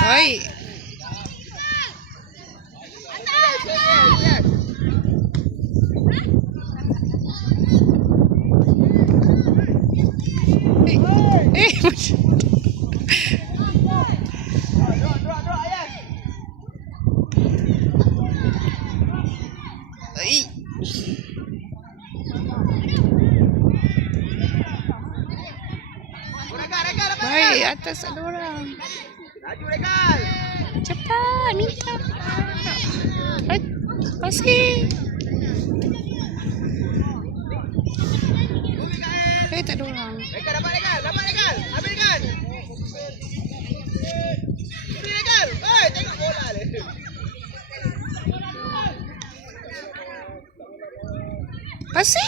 Baik. Baik, atas ada orang. Cepat, minta. Pasti. Tak ada orang. Dapat Regal. Ambil Regal. Beri Regal. Hei, tengok bola ni. Pasti.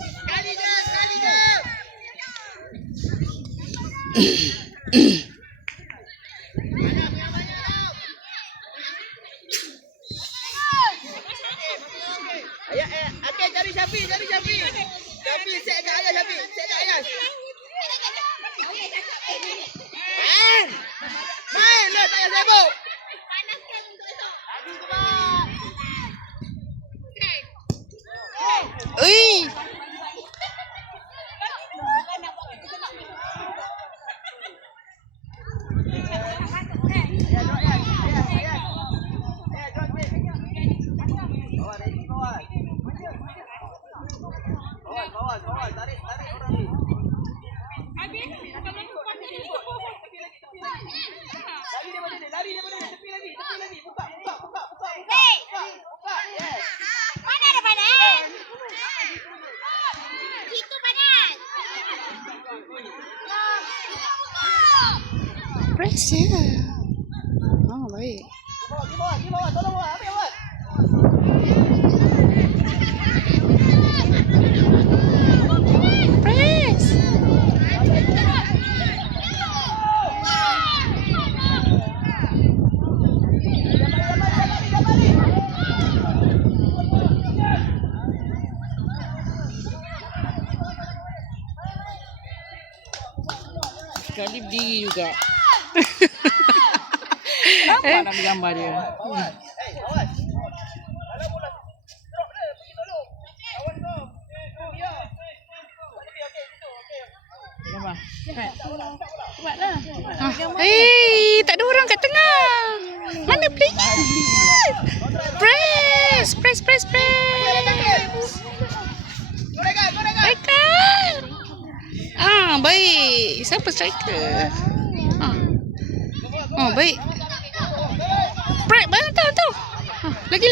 Sekali je. Okey, cari Syafiq. Syafiq, set kat ayah Syafiq. Set kat ayah. Main lah, tak payah sibuk. Panaskan untuk esok. Ui. Bawah, tarik orang ni. Lari daripada dia, tepi lagi. Buka. Yes. Mana ada panas? Itu panas. Press je. Oh, baik. Di bawah, tolong bawah, ambil awak. Press. Sekali berdiri juga. Nampak nak ambil gambar dia. Awas. Kalau bola drop dia, pergi tolong. Awas kau. Ya. Okey, situ. Gambar. Buatlah. Tak ada orang kat tengah. Mana player? Press. Regal. Baik. Siapa striker? Oh, baik. Press, bantu tu. Lagi.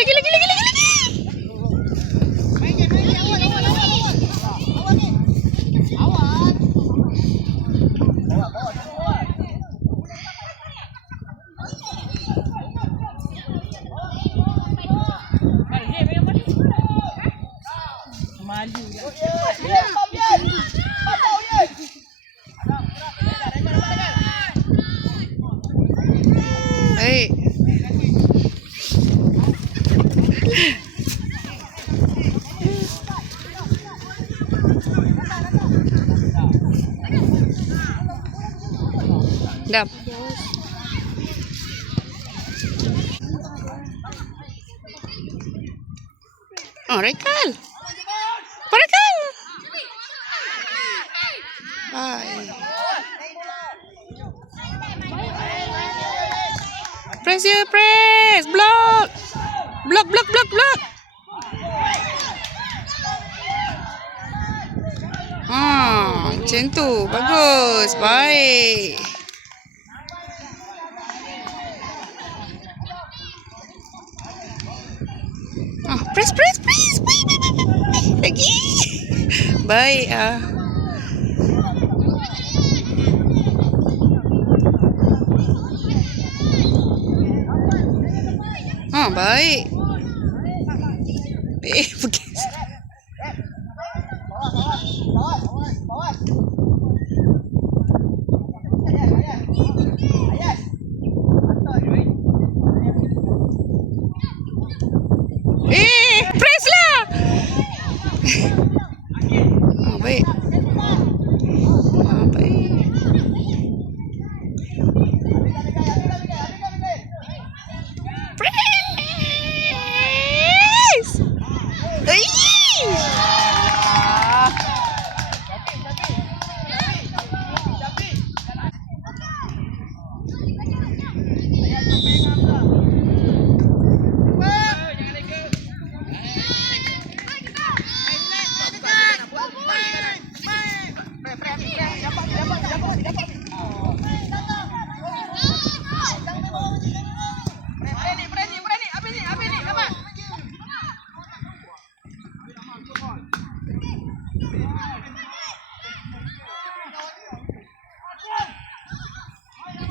Maju. Baik. Dah. Oh, Regal. Bye. Press je, press. Block. Macam tu. Bagus. Baik. Press. Baik. Lagi. Baik. Baik. Pergi. Press lah. Baik. Baik.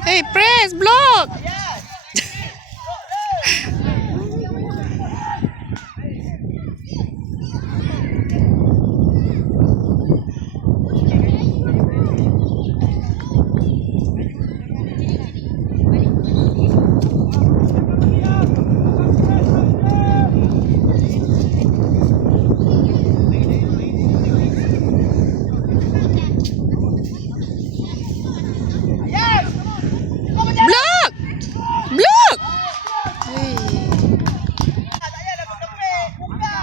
Hey, press block. Block. Block. Hey. Tak payah dah kepek. Buka.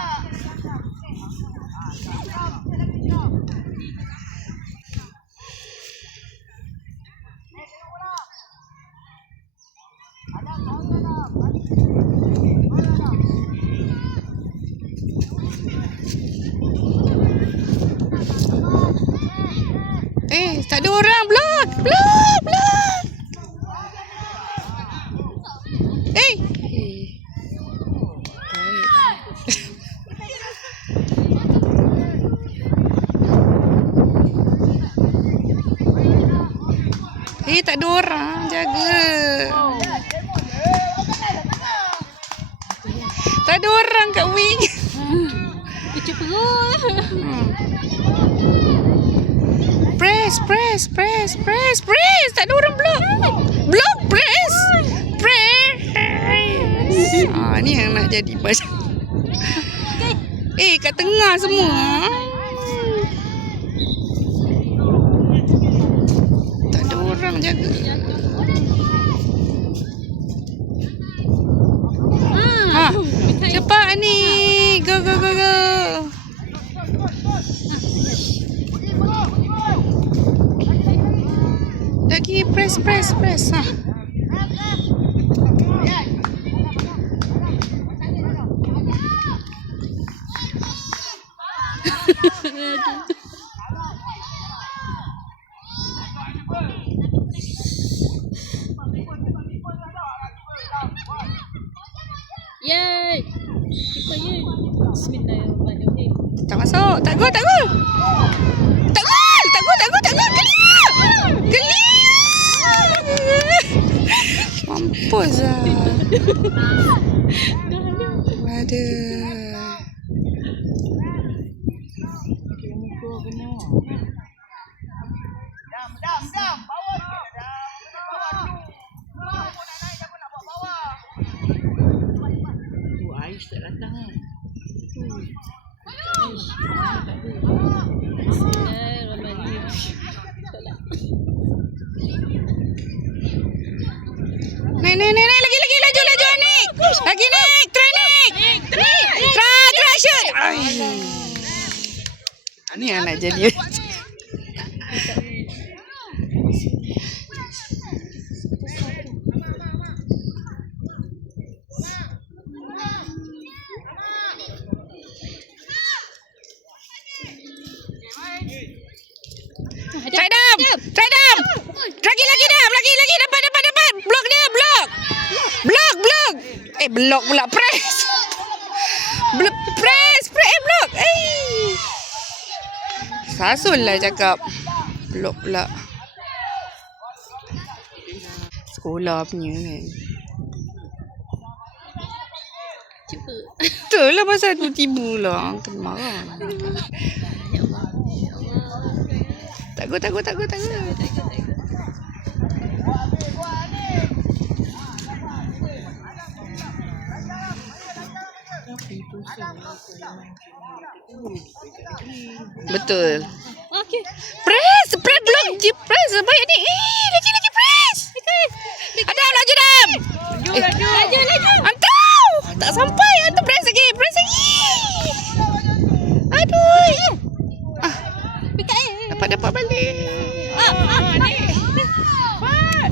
Tak ada orang. Block. Block. Block. Eh. Tak ada orang. Jaga. Tak ada orang kat wing. Kecil perut. Press. Tak ada orang block. Block, press. Ni yang nak jadi macam. Kat tengah semua. Tak ada orang jaga. Cepat ni. Go. Lagi press. Yay. Kita ye. Bismillahirrahmanirrahim. Tak masuk. Tak gol. Mampus lah. Aduh. Dam. Bawah sikit dah. Bawah dulu. Bawah pun nak naik, siapa nak bawa bawah? Ais tak datang kan? Naik. Lagi, Nick. Lagi, Nick. Try, Nick. Try, shoot. Ni yang nak jadi. Try dam. Lagi dapat. Block dia. Block. Block pula press. Press. Block. Sasul lah cakap. Block pula. Sekolah punya kan. Cepat. Betul lah pasal tu tiba lah. Kena marah. Takut. Betul. Okey. Press block je. Press banyak ni. Lagi press. Adam, laju Adam. Laju. Antau. Tak sampai. Antau press lagi. Aduh. Dapat balik.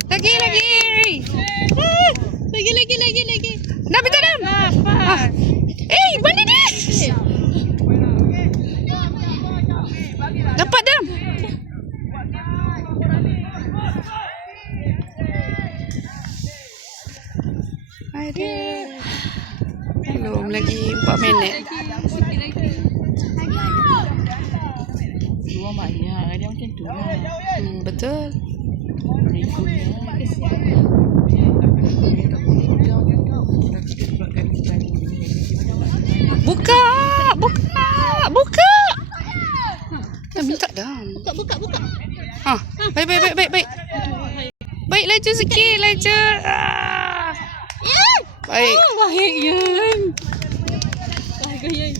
Lagi. Dah minta Adam. Mana dia? Dapat Dam. Belum lagi 4 minit. Dua maknya dia macam tu lah. Betul. Buka. Buka. Buka. Dah minta dah. Buka. Ha, baik. Baik, laju sikit, laju. Baik. Baik Yan. Baik Yan.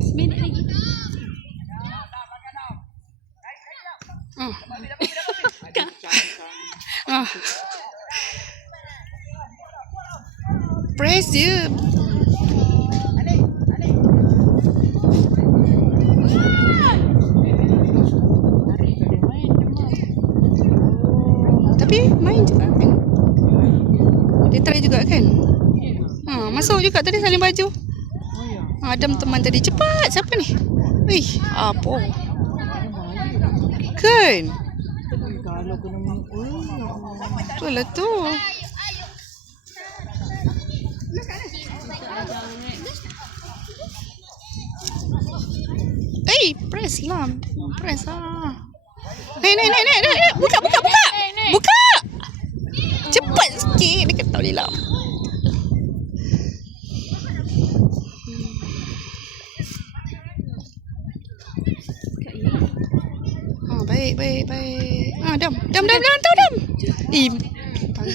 Seminit lagi. Ah. Press je. Tapi main juga kan. Dia try juga kan. Masuk juga tadi salin baju. Adam teman tadi. Cepat. Siapa ni? Wih, apa? Kan? Kalau kena mengul. Betul lah tu. Press lah. Press lah. Naik. Buka. Buka. Cepat sikit. Dia kata boleh lah. Baik. Dam. Tahu Dam.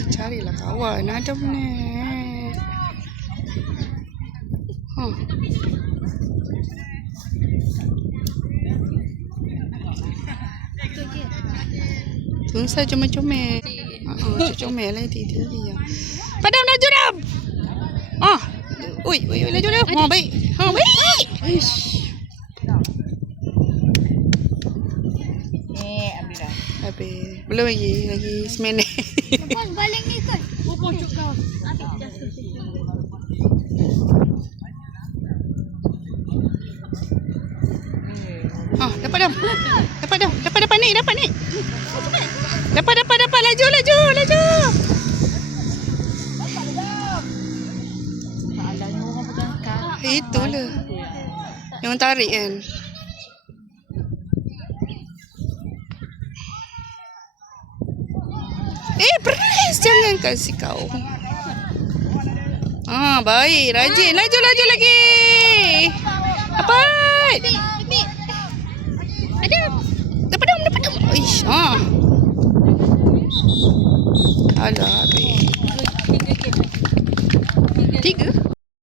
Carilah kawan Adam ni. Tunggu saya comel-comel. Comel lah dia. Padam laju Dam. Ui, laju Dam. Baik. Ambil dah. Habis. Belum lagi seminit. Balik ni kan. Pupuk kau. Dapat Dam. Dapat ni. Dapat. Laju. Salahnya orang pegang kaki. Itulah. Yang tarik kan. Press. Jangan kasih kau. Baik. Rajin. Laju lagi. Apa? Ambil. Dapat Dam. Ish. Alah, habis. 3?